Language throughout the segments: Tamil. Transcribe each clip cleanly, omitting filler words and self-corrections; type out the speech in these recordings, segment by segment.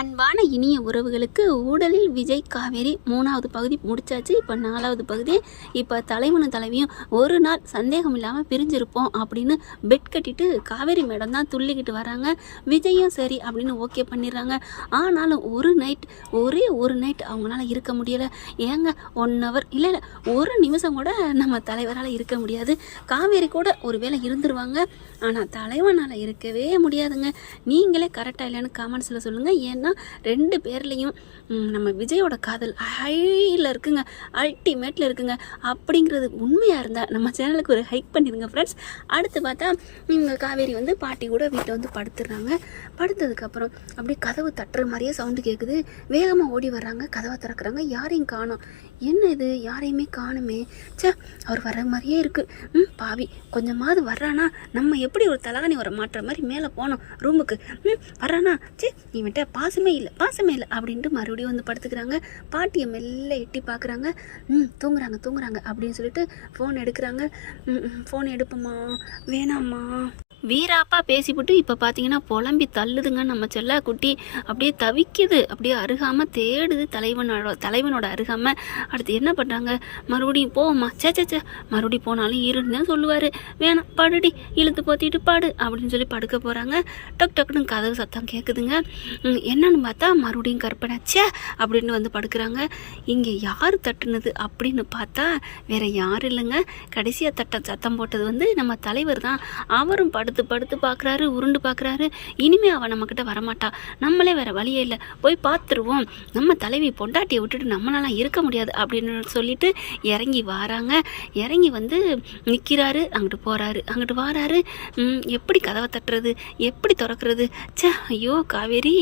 அன்பான இனிய உறவுகளுக்கு ஊடலில் விஜய் காவேரி 3வது பகுதி முடிச்சாச்சு. இப்போ 4வது பகுதி. இப்போ தலைவனும் தலைவியும் ஒரு நாள் சந்தேகம் இல்லாமல் பிரிஞ்சிருப்போம் அப்படின்னு பெட் கட்டிட்டு காவேரி மேடம் தான் துள்ளிக்கிட்டு வராங்க. விஜயும் சரி அப்படின்னு ஓகே பண்ணிடுறாங்க. ஆனாலும் ஒரே ஒரு நைட் அவங்களால இருக்க முடியலை. ஏங்க 1 ஹவர் இல்லை ஒரு நிமிஷம் கூட நம்ம தலைவரால் இருக்க முடியாது. காவேரி கூட ஒரு வேளை இருந்துருவாங்க. ஆனால் தலைவனால் இருக்கவே முடியாதுங்க. நீங்களே கரெக்டாக இல்லைன்னு கமெண்ட்ஸில் சொல்லுங்கள். ஏன்னா 2 பேர்லேயும் நம்ம விஜயோட காதல் ஹையில் இருக்குங்க, அல்டிமேட்டில் இருக்குங்க. அப்படிங்கிறது உண்மையாக இருந்தால் நம்ம சேனலுக்கு ஒரு ஹைக் பண்ணிடுங்க ஃப்ரெண்ட்ஸ். அடுத்து பார்த்தா இவங்க காவேரி வந்து பாட்டி கூட வீட்டில் வந்து படுத்துடுறாங்க. படுத்ததுக்கப்புறம் அப்படியே கதவு தட்டுற மாதிரியே சவுண்டு கேட்குது. வேகமாக ஓடி வர்றாங்க, கதவை திறக்கிறாங்க, யாரையும் காணோம். என்ன இது, யாரையுமே காணுமே, சே அவர் வர்ற மாதிரியே இருக்குது. பாவி கொஞ்சமாவது வர்றானா, நம்ம எப்படி ஒரு தலகாணி வர மாட்டுற மாதிரி மேலே போனோம் ரூமுக்கு. வர்றானா, சே இவன்ட்ட பாசமே இல்லை அப்படின்ட்டு மறுபடியும் வந்து படுத்துக்கிறாங்க. பாட்டியை மெல்ல எட்டி பார்க்குறாங்க. தூங்குறாங்க அப்படின்னு சொல்லிட்டு ஃபோன் எடுக்கிறாங்க. ஃபோன் எடுப்போமா வேணாம்மா வீராப்பா பேசிவிட்டு இப்போ பார்த்தீங்கன்னா புலம்பி தள்ளுதுங்க நம்ம செல்ல குட்டி. அப்படியே தவிக்குது, அப்படியே அருகாமல் தேடுது தலைவனோட அருகாமல். அடுத்து என்ன பண்ணுறாங்க, மறுபடியும் போமா சே மறுபடியும் போனாலும் இருன்னு தான் சொல்லுவார். வேணாம் படுடி, இழுத்து போத்திட்டு பாடு அப்படின்னு சொல்லி படுக்க போகிறாங்க. டக்குன்னு கதவு சத்தம் கேட்குதுங்க. என்னன்னு பார்த்தா மறுபடியும் கற்பனை சே அப்படின்னு வந்து படுக்கிறாங்க. இங்கே யார் தட்டுனது அப்படின்னு பார்த்தா வேற யாரும் இல்லைங்க. கடைசியாக சத்தம் போட்டது வந்து நம்ம தலைவர் தான். அவரும் படுத்து பார்க்குறாரு, உருண்டு பார்க்குறாரு. இனிமே அவன் நம்மக்கிட்ட வரமாட்டா, நம்மளே வேற வழியே இல்லை, போய் பார்த்துருவோம், நம்ம தலைவி பொண்டாட்டியை விட்டுட்டு நம்மளால இருக்க முடியாது அப்படின்னு சொல்லிட்டு இறங்கி வராங்க. இறங்கி வந்து நிற்கிறாரு, அங்கிட்டு வாராரு. எப்படி கதவை தட்டுறது, எப்படி திறக்கிறது, சே ஐயோ காவேரி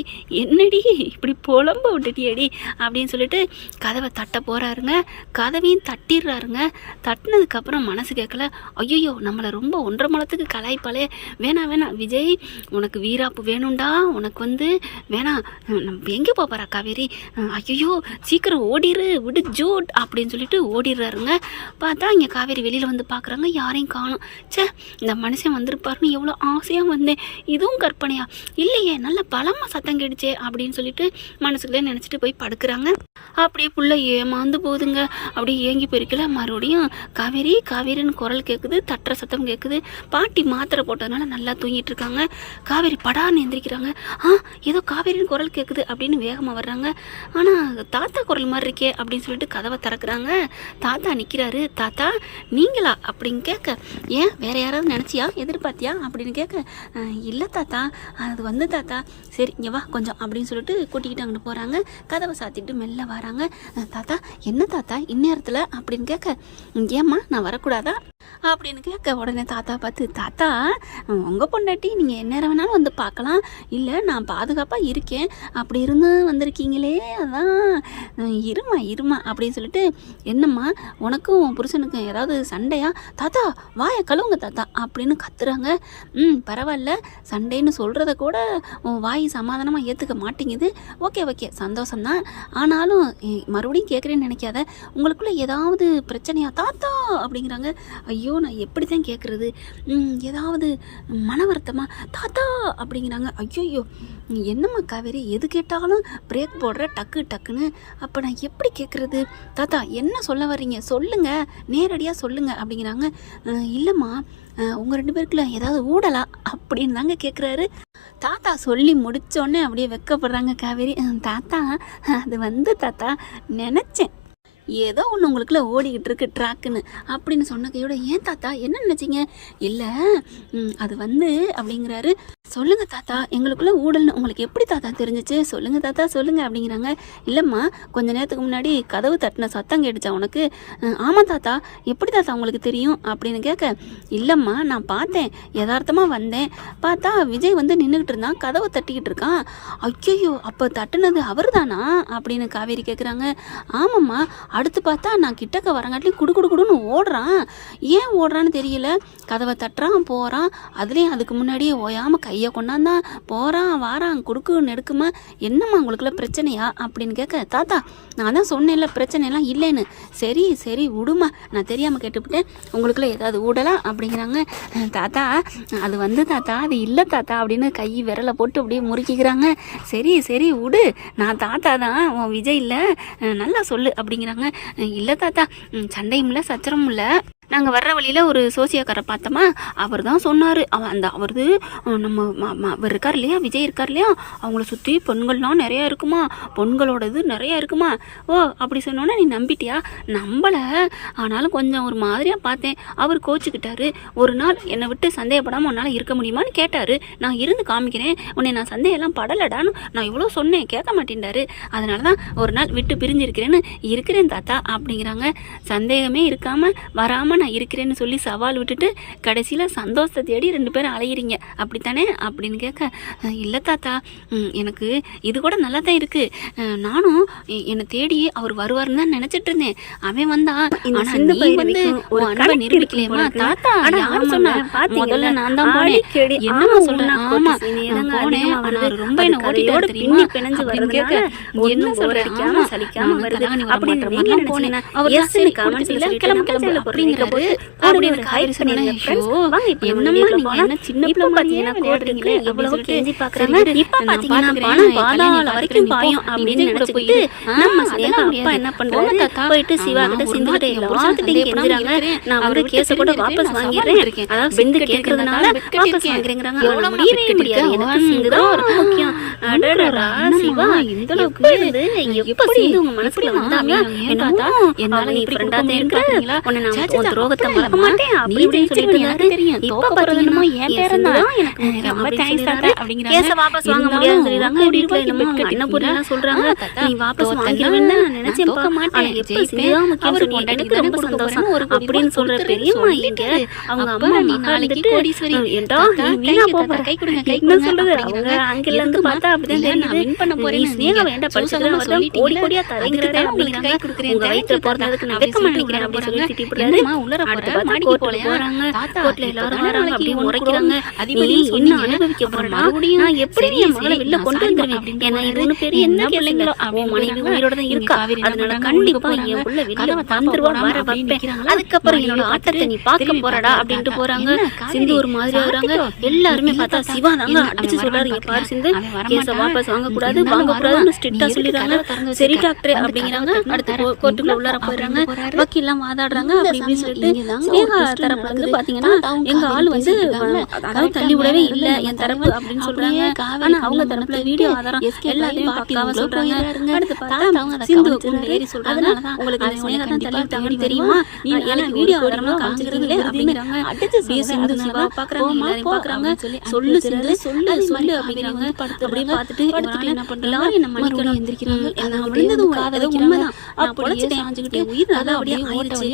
என்னடி இப்படி புலம்ப விட்டுட்டியடி அப்படின்னு சொல்லிட்டு கதவை தட்ட போகிறாருங்க. கதவையும் தட்டிடுறாருங்க. தட்டினதுக்கப்புறம் மனசு கேட்கல, ஐயோ நம்மளை ரொம்ப 1.5 மலத்துக்கு கலாய்ப்பாளே, வேணாம் விஜய், உனக்கு வீராப்பு வேணும்டா, உனக்கு வந்து வேணாம், நம்ம எங்கே போகிறா காவேரி, ஐயோ சீக்கிரம் ஓடிரு விடு ஜூட் அப்படின்னு சொல்லிட்டு ஓடிடுறாருங்க. பார்த்தா இங்கே காவேரி வெளியில் வந்து பார்க்குறாங்க, யாரையும் காணும். சே இந்த மனுஷன் வந்திருப்பாருன்னு எவ்வளோ ஆசையாக வந்தேன், இதுவும் கற்பனையா இல்லையே, நல்ல பலமாக சத்தம் கேடுச்சே அப்படின்னு சொல்லிட்டு மனசுக்குள்ளே நினச்சிட்டு போய் படுக்கிறாங்க. அப்படியே புள்ள ஏமாந்து போகுதுங்க. அப்படியே ஏங்கி போயிருக்கல. மறுபடியும் காவேரின்னு குரல் கேட்குது, தட்டுற சத்தம் கேட்குது. பாட்டி மாத்திரை போட்டதுனால நல்லா தூங்கிட்டு இருக்காங்க. காவேரி படான்னு எந்திரிக்கிறாங்க. ஏதோ காவேரின்னு குரல் கேட்குது அப்படின்னு வேகமாக வர்றாங்க. ஆனால் தாத்தா குரல் மாதிரி இருக்கே அப்படின்னு சொல்லிட்டு கதவை திறக்கிறாங்க. தாத்தா நிற்கிறாரு. தாத்தா நீங்களா அப்படின்னு கேட்க, ஏன் வேற யாராவது நினச்சியா, எதிர்பார்த்தியா அப்படின்னு கேட்க, இல்லை தாத்தா அது வந்து தாத்தா சரி இங்கே வா கொஞ்சம் அப்படின்னு சொல்லிட்டு கூட்டிக்கிட்டு அங்கிட்டு போகிறாங்க. கதவை சாத்திட்டு மெல்ல வராங்க. தாத்தா என்ன தாத்தா இந்நேரத்தில் அப்படின்னு கேட்க, ஏம்மா நான் வரக்கூடாதா அப்படின்னு கேட்க, உடனே தாத்தா பார்த்து, தாத்தா உங்கள் பொண்டாட்டி நீங்கள் எந்நேரம் வேணாலும் வந்து பார்க்கலாம், இல்லை நான் பாதுகாப்பாக இருக்கேன், அப்படி இருந்து வந்திருக்கீங்களே அதான் இருமா அப்படின்னு சொல்லிட்டு, என்னம்மா உனக்கும் புருஷனுக்கும் ஏதாவது சண்டையா, தாத்தா வாயை கழுவுங்க தாத்தா அப்படின்னு கத்துறாங்க. பரவாயில்ல, சண்டைன்னு சொல்கிறத கூட உன் வாய் சமாதானமாக ஏற்றுக்க மாட்டேங்குது. ஓகே சந்தோஷம்தான், ஆனாலும் மறுபடியும் கேட்குறேன்னு நினைக்காத, உங்களுக்குள்ளே ஏதாவது பிரச்சனையா தாத்தா அப்படிங்கிறாங்க. ஐயோ நான் எப்படி தான் கேட்குறது, ஏதாவது மன வருத்தமா தாத்தா அப்படிங்கிறாங்க. ஐயோ என்னம்மா காவேரி எது கேட்டாலும் பிரேக் போடுற டக்குன்னு, அப்போ நான் எப்படி கேட்குறது, தாத்தா என்ன சொல்ல வர்றீங்க சொல்லுங்கள், நேரடியாக சொல்லுங்கள் அப்படிங்கிறாங்க. இல்லைம்மா உங்கள் 2 பேருக்குள்ள ஏதாவது ஊடலா அப்படின்னு தாங்க கேட்குறாரு. தாத்தா சொல்லி முடித்தோடனே அப்படியே வெக்கப்படுறாங்க காவேரி. தாத்தா அது வந்து தாத்தா நினச்சேன் ஏதோ ஒன்று உங்களுக்குள்ள ஓடிக்கிட்டு இருக்கு ட்ராக்குன்னு அப்படின்னு சொன்ன கையோட, ஏன் தாத்தா என்ன நினச்சிங்க, இல்லை அது வந்து அப்படிங்கிறாரு. சொல்லுங்கள் தாத்தா எங்களுக்குள்ள ஊடல்னு உங்களுக்கு எப்படி தாத்தா தெரிஞ்சிச்சு, சொல்லுங்கள் தாத்தா சொல்லுங்கள் அப்படிங்கிறாங்க. இல்லைம்மா கொஞ்ச நேரத்துக்கு முன்னாடி கதவு தட்டின சத்தம் கேட்டுச்சா உனக்கு, ஆமாம் தாத்தா எப்படி தாத்தா உங்களுக்கு தெரியும் அப்படின்னு கேட்க, இல்லைம்மா நான் பார்த்தேன், யதார்த்தமாக வந்தேன், பார்த்தா விஜய் வந்து நின்றுக்கிட்டு இருந்தான், கதவை தட்டிக்கிட்டு இருக்கான். ஐயோ அப்போ தட்டுனது அவர் தானா அப்படின்னு காவேரி கேட்குறாங்க. ஆமாம்மா, அடுத்து பார்த்தா நான் கிட்டக்க வரங்காட்டிலையும் குடுன்னு ஓடுறான், ஏன் ஓடுறான்னு தெரியல, கதவை தட்டுறான் போகிறான், அதுலேயும் அதுக்கு முன்னாடியே ஓயாமல் கை கையை கொண்டாந்தான் போகிறான் வாரான் குடுக்கு நெடுக்குமா, என்னம்மா உங்களுக்குள்ள பிரச்சனையா அப்படின்னு கேட்க, தாத்தா நான் தான் சொன்னேன்ல பிரச்சனைலாம் இல்லைன்னு. சரி சரி விடுமா, நான் தெரியாமல் கேட்டுவிட்டேன், உங்களுக்குள்ள ஏதாவது ஊடலா அப்படிங்கிறாங்க. தாத்தா அது வந்து தாத்தா அது இல்லை தாத்தா அப்படின்னு கை விரலை போட்டு அப்படியே முறுக்கிக்கிறாங்க. சரி சரி விடு, நான் தாத்தா தான் உன் விஜய் இல்லை, நல்லா சொல்லு அப்படிங்கிறாங்க. இல்லை தாத்தா சண்டையும் இல்லை சச்சரமும் இல்லை, நாங்கள் வர்ற வழியில் ஒரு சோசியக்காரை பார்த்தோமா, அவர் தான் சொன்னார், அவரது நம்ம அவர் இருக்கார் இல்லையா, விஜய் இருக்கார் இல்லையா, அவங்கள சுற்றி பெண்கள்லாம் நிறையா இருக்குமா, பொண்களோடது நிறையா இருக்குமா. ஓ அப்படி சொன்னோன்னே நீ நம்பிட்டியா? நம்பலை, ஆனாலும் கொஞ்சம் ஒரு மாதிரியாக பார்த்தேன். அவர் கோச்சிக்கிட்டாரு. ஒரு நாள் என்னை விட்டு சந்தேகப்படாமல் உன்னால் இருக்க முடியுமான்னு கேட்டார். நான் இருந்து காமிக்கிறேன், உன்னை நான் சந்தேகம்லாம் படலடான்னு நான் இவ்வளோ சொன்னேன், கேட்க மாட்டேன்டாரு. அதனால தான் ஒரு நாள் விட்டு பிரிஞ்சிருக்கிறேன்னு இருக்கிறேன் தாத்தா அப்படிங்கிறாங்க. சந்தேகமே இருக்காமல் வராமல் நான் இருக்கிறேன்னு சொல்லி சவால் விட்டுட்டு கடைசியில் சந்தோஷத்தை தேடி 2 பேரும் அலையிறீங்க அப்படித்தானே அப்படின்னு கேட்க, இல்லை தாத்தா எனக்கு இது கூட நல்லா தான் இருக்குது, நானும் என்னை தேடி அவர் வருவார்னு தான் நினச்சிட்டு இருந்தேன். அவன் வந்தா வந்து ஒரு அன்பை நிரூபிக்கலையம்மா தாத்தா, யார் சொன்னா? முதல்ல நான் தான் போனேன். என்னமா சொல்றேன்? ஆமா போனேன், ஆனால் ரொம்ப என்ன ஓட்டிட்டு தெரியுமா அப்படின்னு கேட்க, என்ன சொல்றேன்? ஆமா சலிக்காம வருது அப்படின்னு போனேன். அவர் கிளம்ப கிளம்ப அப்படிங்கிற என்னம்மா நீங்க என்ன சின்ன பிள்ளை மாதிரியே விளையாடுறீங்களே, எவ்வளவு கேஞ்சி பாக்குறாங்க. இப்ப பாத்தீங்கன்னா பணம் பாதாள வரைக்கும் பாயும் அப்படின்னு நினைச்சுக்கிட்டு நம்ம ஸ்னேகா அப்பா என்ன பண்றாரு, போயிட்டு சிவா கிட்ட சிந்து கிட்ட எல்லாத்துட்டையும் கெஞ்சுறாங்க. நான் வந்து கேஸ கூட வாபஸ் வாங்கிடுறேன், அதாவது சிந்து கேட்கறதுனால வாபஸ் வாங்கிடுங்கிறாங்க. முடியவே முடியாது, எனக்கு சிந்து தான் ரொம்ப முக்கியம். அடடா சிவா இந்த அளவுக்கு இருந்து எப்ப சிந்து உங்க மனசுல வந்தாங்க? என்னடா என்னால நீ ஃப்ரெண்டா தேர்ந்தீங்களா, உன்னை நான் துரோகத்தை மறக்க மாட்டேன் அப்படி இப்படின்னு சொல்லிட்டு யாருக்கு தெரியும். இப்ப பாத்தீங்கன்னா என் பேரன் தான் எனக்கு ரொம்ப தேங்க்ஸ் தாத்தா அப்படிங்கிறாங்க. கேஸ வாபஸ் வாங்க முடியாதுன்னு சொல்லிடுறாங்க. வீட்டுல நம்ம அண்ணன் சொல்றாங்க, நீ வாபஸ் வாங்கிடுவேன்னு நான் நினைச்சேன், பார்க்க மாட்டேன். எப்ப சிவா முக்கியம் சொல்லி எனக்கு ரொம்ப சந்தோஷம் அப்படின்னு சொல்ற பெரியம்மா இங்க அவங்க அம்மா நீ நாளைக்கு கோடீஸ்வரி ஏண்டா நீ வீணா போற கை கொடுங்க கை என்ன சொல்றது, அவங்க அங்கில இருந்து பார்த்தா அப்படிதான் நான் வின் பண்ண போறேன். ஸ்னேகா வேண்டாம் படிச்சதா சொல்லிட்டு கோடி கோடியா தரேங்கறத அப்படிங்க கை கொடுக்கிறேன், உங்க வயித்துல போறதுக்கு நான் வெக்க மாட்டேங்கிறேன் அப்படி சொல்லி திட்டிப்புறாரு. உள்ளர போற மாடிக்கு போறாங்க, கோட்ல எல்லாரும் வராங்க, அப்படியே முறைக்கிறாங்க. அதிபதி இன்னும் அனுபவிக்க போறடா, நான் எப்படி என் மகளை வெளில கொண்டு வந்துருவேன், ஏன்னா இது பெரிய என்ன பிள்ளைங்களோ அவன் மனைவி உயிரோட தான் இருக்கா, அதனால கண்டிப்பா என் புள்ள வெளில வந்துருவான் வர வைப்பேன், அதுக்கப்புறம் என்னோட ஆட்டத்தை நீ பார்க்க போறடா அப்படின்ட்டு போறாங்க. சிந்து ஒரு மாதிரி வராங்க. எல்லாருமே பார்த்தா சிவா தாங்க அடிச்சு சொல்றாரு, இங்க பாரு சிந்து கேஸ வாபஸ் வாங்க கூடாது வாங்க கூடாதுன்னு ஸ்ட்ரிக்ட்டா சொல்லிடுறாங்க. சரி டாக்டர் அப்படிங்கிறாங்க. அடுத்து கோர்ட்டுக்குள்ள உள்ளார போயிடுறாங்க. வக்கீல் எல்லாம் வாதாடுறாங்க. அப்படி இப்படி சொல்லிட்டு ஸ்னேகா தரப்புல இருந்து பாத்தீங்கன்னா எங்க ஆள் வந்து அதாவது தள்ளி விடவே இல்லை என் தரப்பு அப்படின்னு சொல்றாங்க. ஆனா அவங்க தரப்புல வீடியோ ஆதாரம் எல்லாத்தையும் பக்காவா சொல்றாங்க. அடுத்து பார்த்தா சிந்து ஏறி சொல்றாங்க, உங்களுக்கு ஸ்னேகா தான் தள்ளி விட்டாங்கன்னு தெரியுமா, நீ எல்லாம் வீடியோ ஆதாரமா காமிச்சிருக்கீங்களே அப்படிங்கிறாங்க. அடுத்து சிந்து சிவா பாக்குறாங்க, எல்லாரையும் பாக்குறாங்க. சொல்லு சிந்து சொல்லு சொல்லு அப்படிங்கிறாங்க. அப்படியே பார்த்துட்டு என்ன பண்றாங்க, எல்லாரும் என்ன மன்னிக்கணும் எந்திரிக்கிறாங்க, என்ன விழுந்தது காதல உண்மைதான், அப்படியே சாஞ்சுக்கிட்டு உயிர் நல்லா அப்படியே ஆயிடுச்சு.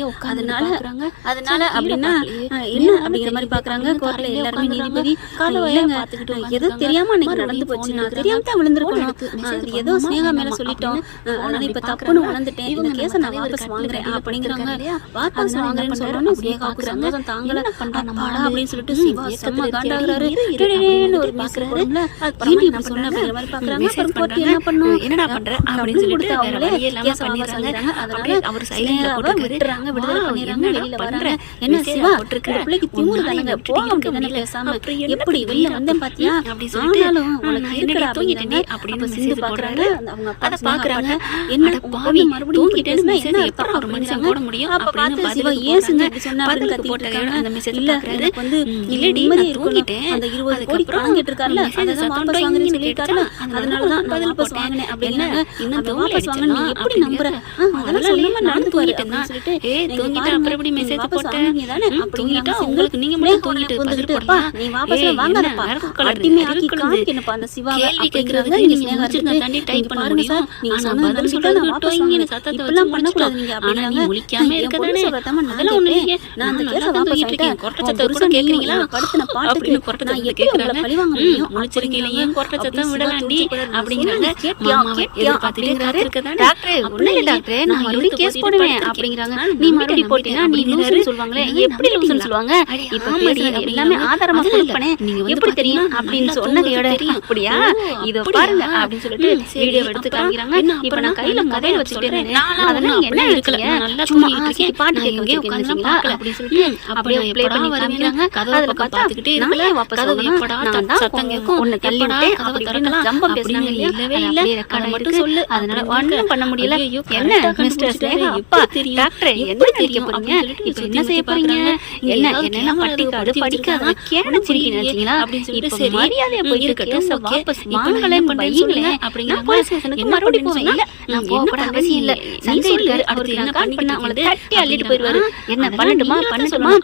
அதனால அப்படின்னா என்ன அப்படிங்கிற மாதிரி பாக்குறாங்க. கோர்ட்ல எல்லாருமே நீதிபதி இல்லைங்க ஏதோ தெரியாம அன்னைக்கு நடந்து போச்சு, நான் தெரியாம தான் விழுந்திருக்கணும், அது ஏதோ ஸ்னேகா மேல சொல்லிட்டோம், அதனால இப்ப தப்புன்னு உணர்ந்துட்டேன், இந்த கேஸ நான் வாபஸ் வாங்குறேன் அப்படிங்கிறாங்க. வாபஸ் வாங்குறேன்னு சொல்றோன்னு ஸ்னேகா சந்தோஷம் தாங்கல பண்றாடா அப்படின்னு சொல்லிட்டு சிவா செம்ம காண்டாகிறாரு. ஒரு பேசுறாரு, ஏன்டி இப்படி சொன்ன அப்படிங்கிற மாதிரி பாக்குறாங்க. அப்புறம் கோர்ட் என்ன பண்ணும், என்னடா பண்ற அப்படின்னு சொல்லிட்டு அவங்களே கேஸ வாபஸ் வாங்குறாங்க. அதனால அவர் சைலண்ட்ல போட்டு விட்டுறாங்க, விடுதலை பண்ணிடுறாங்க. வெளியில வராங்க. என்ன சிவா இந்த பிள்ளைக்கு திமிரு தானங்க, போக முடியல பேசாம எப்படி வெளில வந்தேன் பாத்தியா அப்படி சொல்லிட்டு உனக்கு இருக்கடா தூங்கிட்டே அப்படின்னு சிந்து பாக்குறாங்க. அவங்க அப்பா பாக்குறாங்க, என்ன பாவி தூங்கிட்டேன்னு மெசேஜ் எப்ப ஒரு மனுஷன் போட முடியும். அப்ப பார்த்து சிவா ஏன் சிந்து இப்படி சொன்னா அப்படின்னு கத்திட்டாங்க. அந்த மெசேஜ் பாக்குறாரு, வந்து இல்லடி நான் தூங்கிட்டேன், அந்த 20 கோடி பணம் கேட்டிருக்கார்ல அத வாபஸ் வாங்குறேன்னு சொல்லிட்டார்ல, அதனால தான் நான் வாபஸ் வாங்குனேன் அப்படின்னு. இன்னும் வாபஸ் வாங்க நீ எப்படி நம்புற, அதெல்லாம் சொல்லாம நடந்து தூங்கிட்டேன் சொல்லிட்டு தூங்கிட்டா அப்புறம் எப்படி மெசேஜ் போட்டேன் தானே அப்படிங்கிட்டா உங்களுக்கு நீங்க மட்டும் தூங்கிட்டு வந்துட்டுப்பா நீ வாபஸ் வாங்காதப்பா அட்டிமே ஆக்கி காமிக்கணும்ப்பா அந்த சிவாவை அப்படிங்கறத நீங்க ஸ்னேகா இருக்கு தாண்டி டைப் பண்ண முடியும். ஆனா பதில் சொல்றது டோயிங்னு சத்தத்தை வச்சு பண்ண கூடாது நீங்க அப்படினா நீ முழிக்காம இருக்கதானே அதெல்லாம் ஒண்ணு இல்லையே. நான் அந்த கேஸ வாபஸ் வாங்கிட்டேன், கொரட்ட சத்தம் கூட கேக்குறீங்களா படுத்துன பாட்டுக்கு கொரட்ட சத்தம் கேக்குறாங்க, பழி வாங்க முடியும் முழிச்சிருக்கீங்களே கொரட்ட சத்தம் விடல சொல்லலாண்டி அப்படிங்கிறாங்க. மாமாவை எதிர்பார்த்துட்டு காத்திருக்கதானே. டாக்டரே ஒண்ணும் இல்ல டாக்டரே, நான் மறுபடியும் கேஸ் போடுவேன் அப்படிங்கிறாங்க. நீ மறுபடியும் போட்டீங்கன்னா நீ லூசுன்னு சொல்லுவாங்களே. எப்படி லூசுன்னு சொல்லுவாங்க? இப்ப பேசுறது எல்லாமே ஆதாரமா கொடுப்பனே, எப்படி தெரியும் அப்படின்னு சொன்னதையோட அப்படியா இதோ பாருங்க அப்படின்னு சொல்லிட்டு வீடியோ எடுத்து காமிக்கிறாங்க. இப்ப நான் கையில மொபைல் வச்சுட்டு அதெல்லாம் என்ன இருக்கல, நல்லா சும்மா ஆசைக்கு பாட்டு கேட்க உட்காந்துங்களா அப்படின்னு சொல்லிட்டு அப்படியே ப்ளே பண்ணி காமிக்கிறாங்க. அதுல பார்த்துக்கிட்டே இருக்கல. வாபஸ் நான் தான் சத்தம் கேட்கும் உன்னை தள்ளி விட்டேன் அப்படின்னு ரொம்ப பேசினாங்க. இல்லவே இல்ல, அதை மட்டும் சொல்லு. அதனால ஒண்ணும் பண்ண முடியல. என்ன மிஸ்டர் ஸ்னேகா அப்பா டாக்டர் என்ன தெரிய போறீங்க? இப்ப என்ன செய்ய போறீங்க? என்ன பட்டிக்காடு படிக்காத கேன சிரிக்க நினைச்சீங்களா? இப்ப மரியாதையா போயிட்டு கேஸ வாபஸ் வாங்கலே பண்றீங்களே அப்படிங்கிற போலீஸ் ஸ்டேஷனுக்கு மறுபடியும் போவேன். இல்ல நான் போக அவசியம் இல்ல. சஞ்சய் இருக்காரு, அவருக்கு நான் கால் பண்ணா அவளை தட்டி அள்ளிட்டு போயிடுவாரு. என்ன பண்ணட்டுமா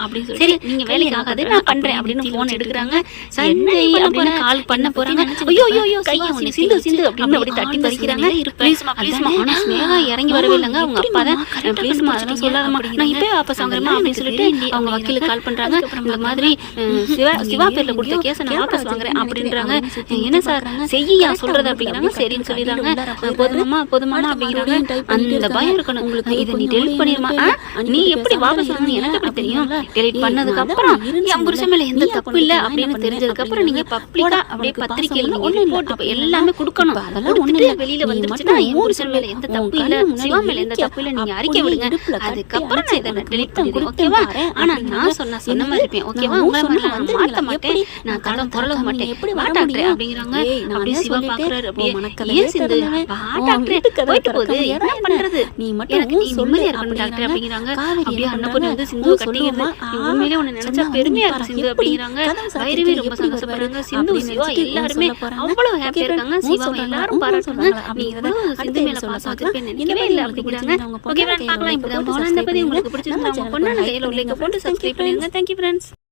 அப்படின்னு சரி நீங்க வேலைக்கு ஆகாது நான் பண்றேன் அப்படின்னு போன் எடுக்கிறாங்க. சஞ்சய் அப்படின்னு கால் பண்ண போறாங்க. ஐயோ ஐயோ கையை உன்னை சிந்து சிந்து அப்படின்னு அப்படி தட்டி பறிக்கிறாங்க. ப்ளீஸ்மா ப்ளீஸ்மா. ஆனா ஸ்னேகா இறங்கி வரவே இல்லைங்க. அவங்க அப்பா தான் ப்ளீஸ்மா அதெல்லாம் சொல்லாதமா, நான் இப்பவே வாபஸ் வாங்குறேமா அப்படின்னு சொல்லிட்டு அவங்க வக்கீலுக்கு கால் பண்றாங்க. இந்த மாதிரி சிவா பேர்ல கொடுத்த கேஸை நான் வாபஸ் வாங்குறேன் அப்படின்றாங்க. என்ன சார் செய்யா சொல்றது அப்படிங்கிறாங்க. சரின்னு சொல்லிடுறாங்க. போதுமாமா போதுமாமா அப்படிங்கிறாங்க. அந்த பயம் இருக்கணும் உங்களுக்கு. இதை நீ டெலிட் பண்ணிருமா? நீ எப்படி வாபஸ் வாங்க எனக்கு எப்படி தெரியும்? டெலிட் பண்ணதுக்கு அப்புறம் என் புருஷன் மேல எந்த தப்பு இல்ல அப்படின்னு தெரிஞ்சதுக்கு அப்புறம் நீங்க பப்ளிக்கா அப்படியே பத்திரிக்கையில நீங்க போட்டு எல்லாமே கொடுக்கணும். அதெல்லாம் ஒண்ணு வெளியில வந்துருச்சுன்னா என் புருஷன் மேல எந்த தப்பு இல்ல, சிவா மேல எந்த தப்பு இல்ல நீங்க அறிக்கை விடுங்க. அதுக்கப்புறம் நான் இதை டெலிட் பண்ணிடுவேன் ஓகேவா? ஆனா நான் சொன்ன மாதிரி இருப்பேன் ஓகேவா? உங்களை மாதிரி நான் மாத்த மாட்டேன், நான் தடம் புரள மாட்டேன். எப்படி வாட்டாக்டே அப்படிங்கிறாங்க. அப்படியே சிவா பாக்குறாரு. அப்படியே ஏன் சிந்து வாட்டாக்டே போயிட்டு போகுது என்ன பண்றது? நீ மட்டும் நீ நிம்மதியா இருக்கணும் டாக்டர் அப்படிங்கிறாங்க. அப்படியே அண்ணப்பொண்ணு வந்து சிந்து கட்டிக்கிறது. உண்மையிலே உன்னை நினைச்சா பெருமையா இருக்கு சிந்து அப்படிங்கிறாங்க. வைரவி ரொம்ப சந்தோஷப்படுறாங்க. சிந்து சிவா எல்லாருமே அவ்வளவு ஹாப்பியா இருக்காங்க. சிவாவை எல்லாரும் பாராட்டுறாங்க. நீ இவ்வளவு சிந்து மேல பாசம் வச்சிருப்பேன்னு நினைக்கவே இல்லை அப்படிங்கிறாங்க. ஓகே ஃப்ரெண்ட்ஸ் பார்க்கலாம். இப்பதான் போன இந்த பதிவு உங்களுக்கு பிடிச்சிருந்தா உங்க பொண்ணான கையில உள்ள போட்டு சப்ஸ்கிரைப் பண்ணிருங்க. Thank you friends.